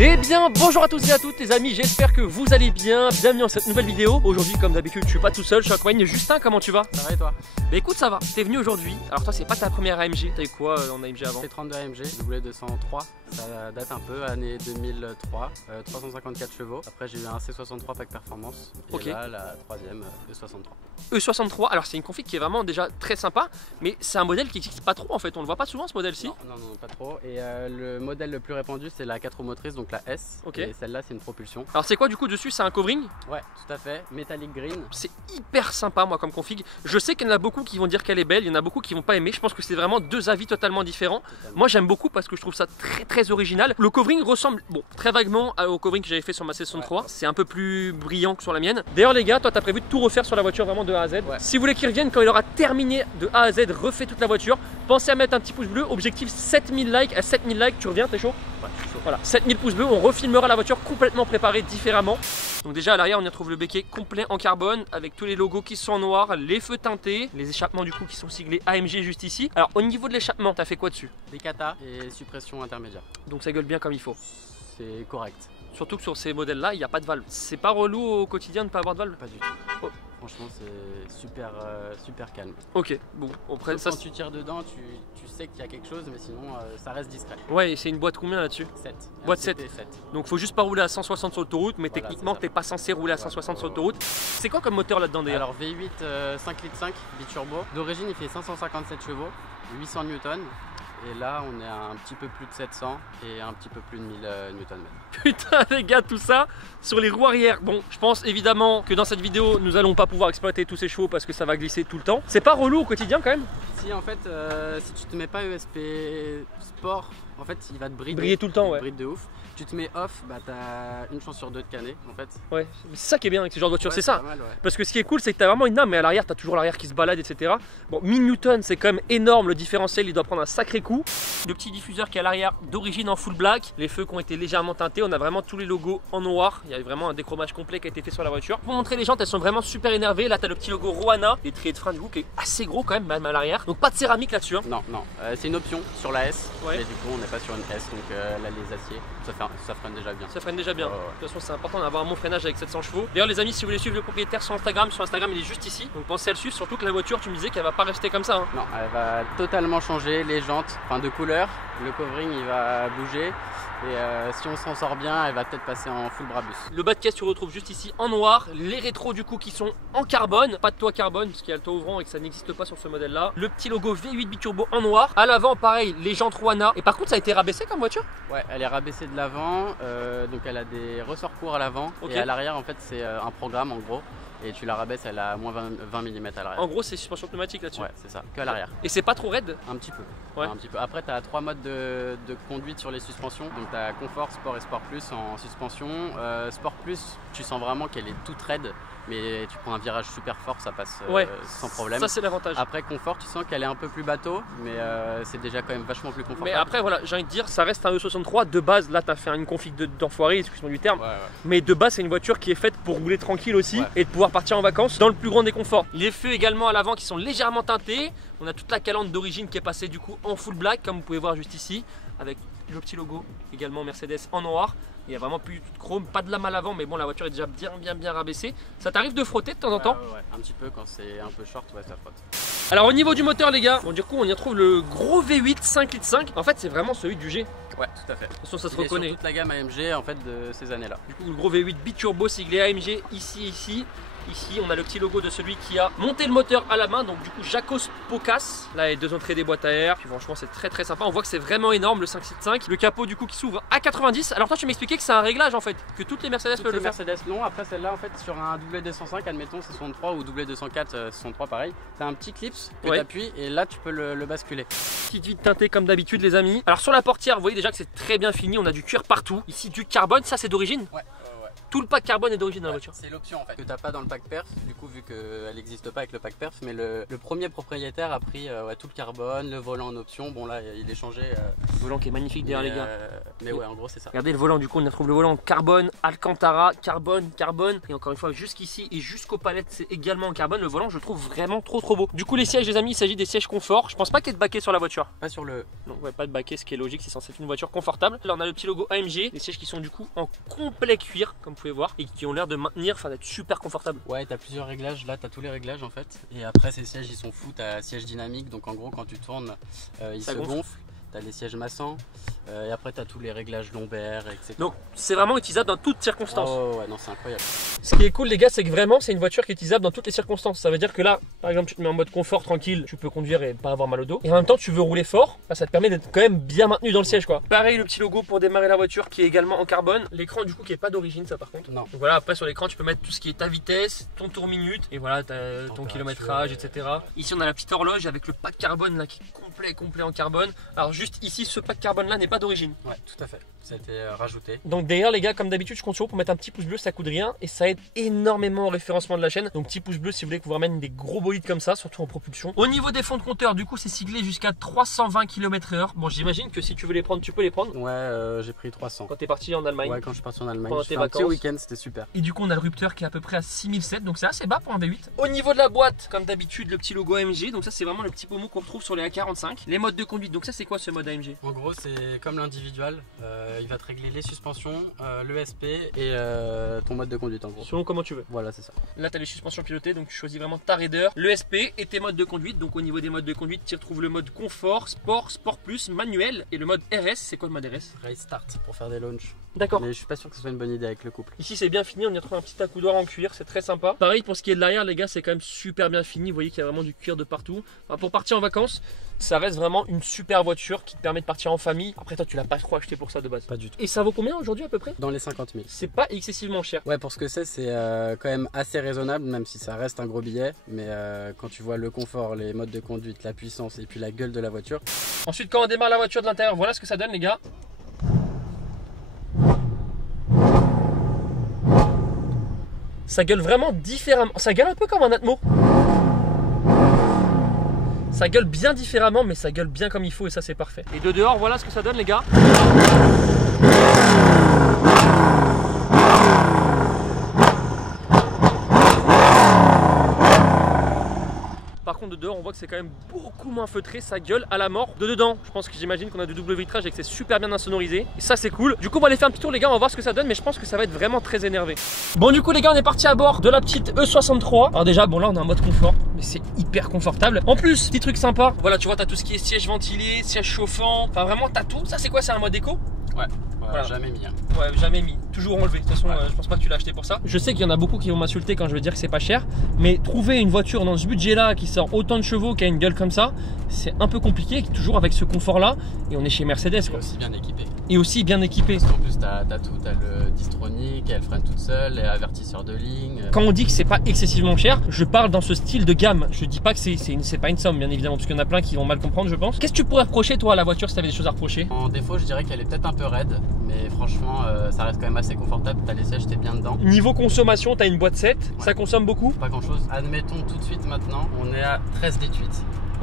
Eh bien bonjour à tous et à toutes les amis, j'espère que vous allez bien, bienvenue dans cette nouvelle vidéo. Aujourd'hui comme d'habitude je suis pas tout seul, je suis accompagné de Justin, comment tu vas? Ça va et toi? Bah écoute ça va, t'es venu aujourd'hui, alors toi c'est pas ta première AMG, t'as eu quoi en AMG avant? C'est 32 AMG, W203, ça date un peu, année 2003, 354 chevaux. Après j'ai eu un C63 pack performance, et ok. là la troisième E63. E63, alors c'est une config qui est vraiment déjà très sympa, mais c'est un modèle qui n'existe pas trop en fait, on le voit pas souvent ce modèle-ci. Non, pas trop, et le modèle le plus répandu c'est la 4 roues motrices, donc la S, ok. Et celle-là c'est une propulsion. Alors c'est quoi du coup dessus, c'est un covering? Ouais, tout à fait, metallic green. C'est hyper sympa moi comme config, je sais qu'il y en a beaucoup qui vont dire qu'elle est belle, il y en a beaucoup qui vont pas aimer, je pense que c'est vraiment deux avis totalement différents. Totalement. Moi j'aime beaucoup parce que je trouve ça très original. Le covering ressemble, bon, très vaguement au covering que j'avais fait sur ma C63, ouais. C'est un peu plus brillant que sur la mienne. D'ailleurs les gars, toi t'as prévu de tout refaire sur la voiture vraiment de A à Z. Ouais. Si vous voulez qu'il revienne quand il aura terminé de A à Z, refait toute la voiture, pensez à mettre un petit pouce bleu, objectif 7000 likes, à 7000 likes tu reviens, t'es chaud? Ouais, je suis chaud. Voilà, 7000 pouces bleus, on refilmera la voiture complètement préparée différemment. Donc déjà à l'arrière on y retrouve le béquet complet en carbone avec tous les logos qui sont en noir, les feux teintés, les échappements du coup qui sont siglés AMG juste ici. Alors au niveau de l'échappement, t'as fait quoi dessus? Des kata et suppression intermédiaire. Donc ça gueule bien comme il faut. C'est correct. Surtout que sur ces modèles là il n'y a pas de valve. C'est pas relou au quotidien de ne pas avoir de valve? Pas du tout. Oh. Franchement c'est super calme. Ok, bon, après ça... Quand tu tires dedans tu sais qu'il y a quelque chose, mais sinon ça reste discret. Ouais, c'est une boîte combien là-dessus? 7. Boîte 7. Donc faut juste pas rouler à 160 sur l'autoroute, mais voilà, techniquement t'es pas censé rouler à 160 sur l'autoroute. C'est quoi comme moteur là-dedans d'ailleurs? Alors V8 5 litres 5 biturbo. D'origine il fait 557 chevaux, 800 Newton. Et là on est à un petit peu plus de 700 et un petit peu plus de 1000 Nm. Putain les gars, tout ça sur les roues arrière. Bon, je pense évidemment que dans cette vidéo nous allons pas pouvoir exploiter tous ces chevaux parce que ça va glisser tout le temps. C'est pas relou au quotidien quand même? Si en fait si tu te mets pas ESP Sport, en fait il va te brider. Briller tout le temps, ouais. Bride de ouf. Tu te mets off, bah t'as une chance sur deux de canner en fait. Ouais, c'est ça qui est bien avec ce genre de voiture, ouais, c'est ça. Mal, ouais. Parce que ce qui est cool, c'est que t'as vraiment une âme, mais à l'arrière, t'as toujours l'arrière qui se balade, etc. Bon, 1000 Newton, c'est quand même énorme, le différentiel, il doit prendre un sacré coup. Le petit diffuseur qui est à l'arrière, d'origine en full black, les feux qui ont été légèrement teintés, on a vraiment tous les logos en noir. Il y a vraiment un déchromage complet qui a été fait sur la voiture. Pour montrer les jantes, elles sont vraiment super énervées. Là, t'as le petit logo Roana, les traits de frein du coup qui est assez gros quand même à l'arrière. Donc pas de céramique là-dessus. Hein. Non, c'est une option sur la S. Ouais. Et du coup, on n'est pas sur une S, donc là les aciers, ça freine déjà bien. Ça freine déjà bien. Ouais. De toute façon, c'est important d'avoir un bon freinage avec 700 chevaux. D'ailleurs, les amis, si vous voulez suivre le propriétaire sur Instagram, il est juste ici. Donc pensez à le suivre, surtout que la voiture, tu me disais qu'elle va pas rester comme ça. Hein. Non, elle va totalement changer, les jantes, enfin de couleur, le covering il va bouger. Et si on s'en sort bien, elle va peut-être passer en full Brabus. Le bas de caisse tu retrouves juste ici en noir. Les rétros du coup qui sont en carbone. Pas de toit carbone parce qu'il y a le toit ouvrant et que ça n'existe pas sur ce modèle là. Le petit logo V8 biturbo en noir. À l'avant pareil, les jantes Roana. Et par contre ça a été rabaissé comme voiture? Ouais, elle est rabaissée de l'avant. Donc elle a des ressorts courts à l'avant. Okay. Et à l'arrière en fait c'est un programme en gros. Et tu la rabaisses, elle a moins 20 mm à l'arrière. En gros, c'est suspension pneumatique là-dessus. Ouais, c'est ça, que à l'arrière. Et c'est pas trop raide? Un petit peu. Ouais. Un petit peu. Après, tu as 3 modes de conduite sur les suspensions. Donc, tu as Confort, Sport et Sport Plus en suspension. Sport Plus, tu sens vraiment qu'elle est toute raide. Mais tu prends un virage super fort, ça passe sans problème. Ça, c'est l'avantage. Après, Confort, tu sens qu'elle est un peu plus bateau. Mais c'est déjà quand même vachement plus confortable. Mais après, voilà, j'ai envie de dire, ça reste un E63. De base, là, tu as fait une config d'enfoiré, excuse-moi du terme. Ouais. Mais de base, c'est une voiture qui est faite pour rouler tranquille aussi et de pouvoir partir en vacances dans le plus grand des conforts. Les feux également à l'avant qui sont légèrement teintés. On a toute la calandre d'origine qui est passée du coup en full black, comme vous pouvez voir juste ici, avec le petit logo également Mercedes en noir. Il n'y a vraiment plus du tout de chrome, pas de lame à l'avant, mais bon, la voiture est déjà bien rabaissée. Ça t'arrive de frotter de temps en temps? Ouais, un petit peu quand c'est un peu short, ouais, ça frotte. Alors au niveau du moteur les gars, bon, du coup on y retrouve le gros V8 5 litres 5. En fait c'est vraiment celui du G. Ouais, tout à fait. De toute façon ça se reconnaît. Sur toute la gamme AMG en fait de ces années-là. Du coup le gros V8 biturbo siglé AMG ici. Ici on a le petit logo de celui qui a monté le moteur à la main, donc du coup Jacos Pocas. Là il y a 2 entrées des boîtes à air, puis franchement c'est très sympa. On voit que c'est vraiment énorme le 5.5. Le capot du coup qui s'ouvre à 90. Alors toi tu m'expliquais que c'est un réglage en fait, que toutes les Mercedes peuvent le faire. Mercedes non, après celle-là en fait sur un W205 admettons c'est 63 ou W204 63 pareil. T'as un petit clips que t'appuies et là tu peux le basculer. Petite vitre teintée comme d'habitude les amis. Alors sur la portière vous voyez déjà que c'est très bien fini, on a du cuir partout. Ici du carbone, ça c'est d'origine? Ouais. tout le pack carbone est d'origine dans la voiture. C'est l'option en fait que t'as pas dans le pack perf, du coup vu qu'elle n'existe pas avec le pack perf, mais le premier propriétaire a pris tout le carbone, le volant en option, bon là il est changé. Le volant qui est magnifique derrière les gars. Mais ouais en gros c'est ça. Regardez le volant, du coup on retrouve le volant en carbone, Alcantara, carbone, et encore une fois jusqu'ici et jusqu'aux palettes c'est également en carbone. Le volant je le trouve vraiment trop beau. Du coup les sièges les amis, il s'agit des sièges confort. Je pense pas qu'il y ait de baquet sur la voiture. Pas sur le... Non ouais, pas de baquet, ce qui est logique, c'est censé être une voiture confortable. Là on a le petit logo AMG, les sièges qui sont du coup en complet cuir comme vous pouvez voir et qui ont l'air de maintenir, enfin d'être super confortable. Ouais t'as plusieurs réglages, là t'as tous les réglages en fait. Et après ces sièges ils sont fous, t'as siège dynamique, donc en gros quand tu tournes ils se gonflent. T'as les sièges massants et après t'as tous les réglages lombaires, etc. Donc c'est vraiment utilisable dans toutes circonstances. Oh ouais non c'est incroyable. Ce qui est cool les gars, c'est que vraiment c'est une voiture qui est utilisable dans toutes les circonstances. Ça veut dire que là par exemple tu te mets en mode confort tranquille, tu peux conduire et pas avoir mal au dos. Et en même temps tu veux rouler fort, bah, ça te permet d'être quand même bien maintenu dans le siège quoi. Pareil le petit logo pour démarrer la voiture qui est également en carbone. L'écran du coup qui est pas d'origine ça par contre. Non. Donc voilà, après sur l'écran tu peux mettre tout ce qui est ta vitesse, ton tour minute et voilà ton kilométrage etc. Ici on a la petite horloge avec le pack carbone là qui est complet en carbone. Alors juste ici ce pack carbone là n'est pas d'origine. Ouais tout à fait, ça a été rajouté. Donc d'ailleurs les gars comme d'habitude je compte sur vous pour mettre un petit pouce bleu, ça coûte rien et ça aide énormément au référencement de la chaîne. Donc petit pouce bleu si vous voulez que vous ramène des gros bolides comme ça, surtout en propulsion. Au niveau des fonds de compteur du coup c'est siglé jusqu'à 320 km/h. Bon j'imagine que si tu veux les prendre tu peux les prendre. Ouais j'ai pris 300. Quand t'es parti en Allemagne. Ouais quand je suis parti en Allemagne. Pendant j'ai tes fait un vacances. petit week-end, c'était super. Et du coup on a le rupteur qui est à peu près à 6007, donc c'est assez bas pour un V8. Au niveau de la boîte comme d'habitude le petit logo AMG, donc ça c'est vraiment le petit pommeau qu'on retrouve sur les A45. Les modes de conduite, donc ça c'est quoi ce mode AMG? En gros c'est comme l'individual, il va te régler les suspensions, l'ESP et ton mode de conduite en gros. Selon comment tu veux. Voilà c'est ça. Là tu as les suspensions pilotées, donc tu choisis vraiment ta raideur, l'ESP et tes modes de conduite. Donc au niveau des modes de conduite tu retrouves le mode confort, sport, sport plus, manuel et le mode RS. C'est quoi le mode RS? Race start pour faire des launches. D'accord. Mais je suis pas sûr que ce soit une bonne idée avec le couple. Ici c'est bien fini, on y retrouve un petit accoudoir en cuir, c'est très sympa. Pareil pour ce qui est de l'arrière les gars, c'est quand même super bien fini, vous voyez qu'il y a vraiment du cuir de partout. Enfin, pour partir en vacances, ça reste vraiment une super voiture qui te permet de partir en famille. Après toi tu l'as pas trop acheté pour ça de base. Pas du tout. Et ça vaut combien aujourd'hui à peu près? Dans les 50 000. C'est pas excessivement cher. Ouais pour ce que c'est quand même assez raisonnable même si ça reste un gros billet. Mais quand tu vois le confort, les modes de conduite, la puissance et puis la gueule de la voiture. Ensuite quand on démarre la voiture de l'intérieur, voilà ce que ça donne les gars. Ça gueule vraiment différemment. Ça gueule un peu comme un Atmo. Ça gueule bien différemment, mais ça gueule bien comme il faut et ça c'est parfait. Et de dehors, voilà ce que ça donne les gars. Par contre de dehors on voit que c'est quand même beaucoup moins feutré, ça gueule à la mort. De dedans je pense que j'imagine qu'on a du double vitrage et que c'est super bien insonorisé. Et ça c'est cool. Du coup on va aller faire un petit tour les gars, on va voir ce que ça donne, mais je pense que ça va être vraiment très énervé. Bon du coup les gars on est parti à bord de la petite E63. Alors déjà bon là on est en mode confort, mais c'est hyper confortable. En plus petit truc sympa, voilà tu vois t'as tout ce qui est siège ventilé, siège chauffant, enfin vraiment t'as tout. Ça c'est quoi, c'est un mode éco? Ouais. Voilà. Jamais mis. Hein. Ouais, jamais mis. Toujours enlevé. De toute façon, je pense pas que tu l'as acheté pour ça. Je sais qu'il y en a beaucoup qui vont m'insulter quand je vais dire que c'est pas cher. Mais trouver une voiture dans ce budget-là qui sort autant de chevaux, qui a une gueule comme ça, c'est un peu compliqué. Toujours avec ce confort-là. Et on est chez Mercedes. Quoi. Et aussi bien équipé. Et aussi bien équipé. Parce qu'en plus, t'as tout. T'as le distronique, elle freine toute seule, les avertisseurs de ligne. Quand on dit que c'est pas excessivement cher, je parle dans ce style de gamme. Je dis pas que c'est pas une somme, bien évidemment. Parce qu'il y en a plein qui vont mal comprendre, je pense. Qu'est-ce que tu pourrais reprocher, toi, à la voiture si t'avais des choses à reprocher? En défaut, je dirais qu'elle est peut-être un peu raide. Mais franchement, ça reste quand même assez confortable. T'as les sièges, t'es bien dedans. Niveau consommation, t'as une boîte 7, ça consomme beaucoup? Pas grand chose. Admettons tout de suite maintenant, on est à 13 litres 8.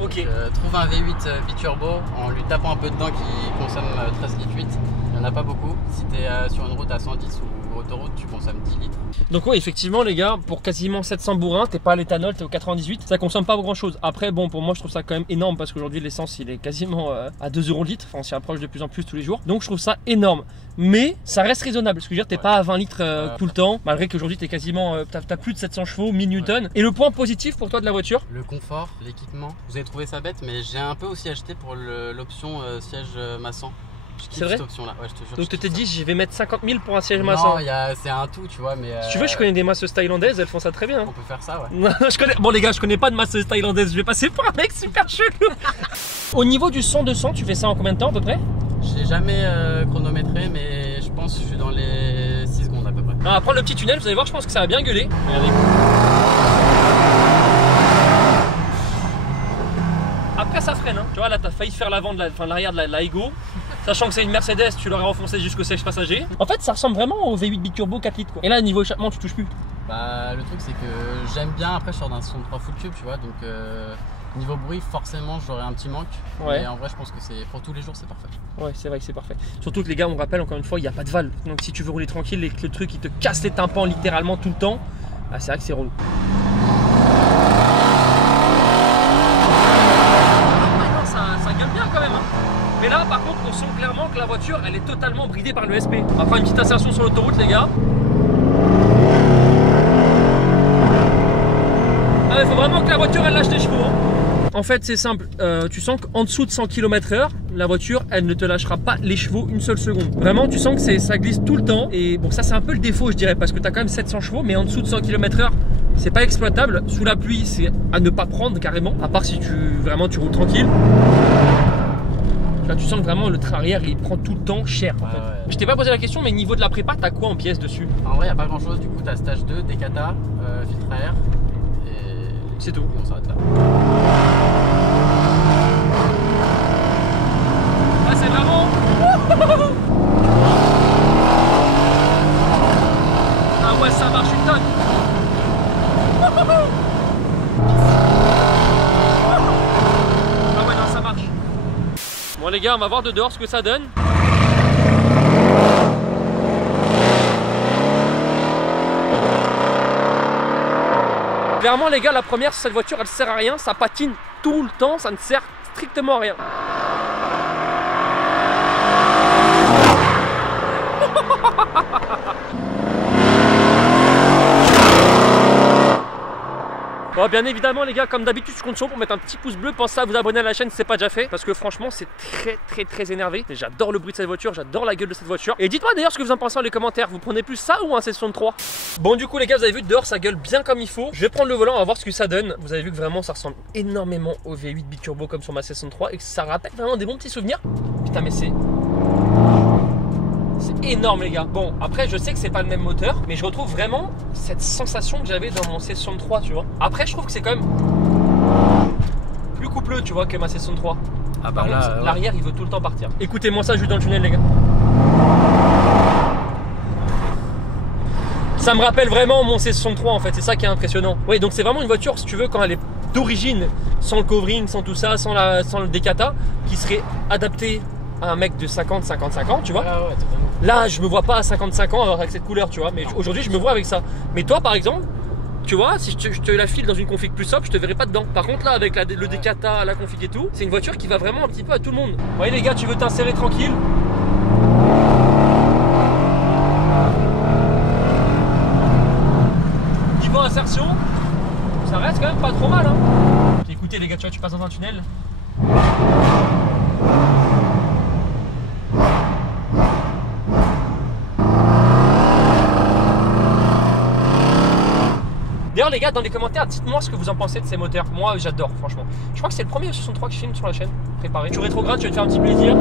Ok. Donc, trouve un V8 biturbo en lui tapant un peu dedans qui consomme 13 litres 8. Il n'y en a pas beaucoup. Si t'es sur une route à 110 ou autoroute, tu consommes 10 litres. Donc oui, effectivement les gars, pour quasiment 700 bourrins, t'es pas à l'éthanol, t'es au 98, ça consomme pas grand chose. Après bon, pour moi je trouve ça quand même énorme parce qu'aujourd'hui l'essence il est quasiment à 2 € le litre, enfin on s'y approche de plus en plus tous les jours. Donc je trouve ça énorme. Mais ça reste raisonnable, ce que je veux dire, t'es pas à 20 litres tout le temps, malgré qu'aujourd'hui t'es quasiment, t'as plus de 700 chevaux, 1000 Newton. Et le point positif pour toi de la voiture? Le confort, l'équipement. Vous avez trouvé ça bête, mais j'ai un peu aussi acheté pour l'option siège massant. C'est vrai? Option -là. Ouais, je te jure. Donc tu t'es dit je vais mettre 50 000 pour un siège massant? Non, c'est un tout, tu vois, mais... Si tu veux, je connais des masseuses thaïlandaises, elles font ça très bien. On peut faire ça, ouais. Je connais... Bon les gars, je connais pas de masseuse thaïlandaise, je vais passer pour un mec super chelou. Au niveau du 100-200, tu fais ça en combien de temps à peu près? Je l'ai jamais chronométré, mais je pense que je suis dans les 6 secondes à peu près. On va prendre le petit tunnel, vous allez voir, je pense que ça va bien gueuler. Regardez. Après ça freine, hein. Tu vois là t'as failli faire l'avant de l'arrière de la Ego. Sachant que c'est une Mercedes, tu l'aurais enfoncé jusqu'au siège passager. En fait, ça ressemble vraiment au V8 biturbo 4 litres quoi. Et là, niveau échappement, tu touches plus. Bah, le truc, c'est que j'aime bien. Après, je sors d'un 63 full tube, tu vois. Donc, niveau bruit, forcément, j'aurais un petit manque. Ouais. Mais en vrai, je pense que c'est pour tous les jours, c'est parfait. Ouais, c'est vrai que c'est parfait. Surtout que les gars, on rappelle encore une fois, il n'y a pas de valve. Donc, si tu veux rouler tranquille et que le truc il te casse les tympans littéralement tout le temps, bah, c'est vrai que c'est relou. Ça gueule bien quand même. Hein. Mais là, par contre, on sent clairement que la voiture, elle est totalement bridée par le SP. On va faire une petite insertion sur l'autoroute, les gars. Ah, il faut vraiment que la voiture, elle lâche des chevaux. Hein. En fait, c'est simple. Tu sens qu'en dessous de 100 km/h, la voiture, elle ne te lâchera pas les chevaux une seule seconde. Vraiment, tu sens que ça glisse tout le temps. Et bon, ça, c'est un peu le défaut, je dirais, parce que tu as quand même 700 chevaux, mais en dessous de 100 km/h, c'est pas exploitable. Sous la pluie, c'est à ne pas prendre carrément, à part si tu roules tranquille. Là, tu sens que vraiment le train arrière il prend tout le temps cher. En fait. Ouais. Je t'ai pas posé la question, mais niveau de la prépa, t'as quoi en pièces dessus? En vrai, il n'y a pas grand chose. Du coup, t'as stage 2, décata, filtre à air. Et c'est tout. On s'arrête là. Ah, c'est vraiment. Ah, ouais, ça marche une tonne. Bon les gars, on va voir de dehors ce que ça donne. Clairement les gars, la première, cette voiture elle sert à rien, ça patine tout le temps, ça ne sert strictement à rien. Bon, bien évidemment les gars, comme d'habitude je compte sur vous pour mettre un petit pouce bleu. Pensez à vous abonner à la chaîne si c'est pas déjà fait, parce que franchement c'est très énervé. J'adore le bruit de cette voiture, j'adore la gueule de cette voiture. Et dites-moi d'ailleurs ce que vous en pensez dans les commentaires. Vous prenez plus ça ou un C63? Bon du coup les gars, vous avez vu dehors ça gueule bien comme il faut. Je vais prendre le volant, on va voir ce que ça donne. Vous avez vu que vraiment ça ressemble énormément au V8 biturbo comme sur ma C63 et que ça rappelle vraiment des bons petits souvenirs. Putain mais c'est énorme les gars. Bon après je sais que c'est pas le même moteur, mais je retrouve vraiment cette sensation que j'avais dans mon C63 tu vois. Après je trouve que c'est quand même plus coupleux tu vois que ma C63. Ah bah là l'arrière il veut tout le temps partir. Écoutez-moi ça juste dans le tunnel les gars. Ça me rappelle vraiment mon C63 en fait, c'est ça qui est impressionnant. Oui donc c'est vraiment une voiture si tu veux quand elle est d'origine, sans le covering, sans tout ça, sans le décata, qui serait adaptée à un mec de 50-55 ans, tu vois. Ah ouais, là, je me vois pas à 55 ans avec cette couleur, tu vois. Mais aujourd'hui, je me vois avec ça. Mais toi, par exemple, tu vois, si je te la file dans une config plus sobre, je te verrai pas dedans. Par contre, là, avec le décata, la config et tout, c'est une voiture qui va vraiment un petit peu à tout le monde. Vous voyez, les gars, tu veux t'insérer tranquille. Niveau insertion, ça reste quand même pas trop mal. Hein. Écoutez, les gars, tu vois, tu passes dans un tunnel. D'ailleurs les gars, dans les commentaires, dites-moi ce que vous en pensez de ces moteurs. Moi j'adore franchement. Je crois que c'est le premier 63 que je filme sur la chaîne. Préparé. Tu rétrogrades, tu vas te faire un petit plaisir.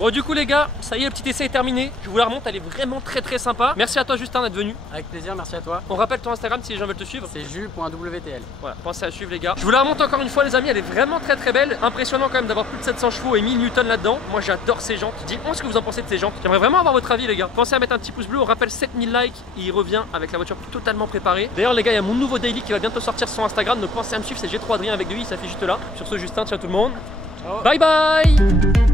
Bon du coup les gars, ça y est, le petit essai est terminé. Je vous la remonte, elle est vraiment très sympa. Merci à toi Justin d'être venu. Avec plaisir, merci à toi. On rappelle ton Instagram si les gens veulent te suivre. C'est ju.wtl. Voilà, pensez à suivre les gars. Je vous la remonte encore une fois les amis, elle est vraiment très belle. Impressionnant quand même d'avoir plus de 700 chevaux et 1000 Newton là-dedans. Moi j'adore ces jantes. Dites-moi ce que vous en pensez de ces jantes. J'aimerais vraiment avoir votre avis les gars. Pensez à mettre un petit pouce bleu, on rappelle 7000 likes. Il revient avec la voiture totalement préparée. D'ailleurs les gars, il y a mon nouveau daily qui va bientôt sortir sur Instagram. Donc pensez à me suivre, c'est G3 Adrien avec 2i, ça fait juste là. Sur ce Justin, ciao tout le monde. Ciao. Bye bye.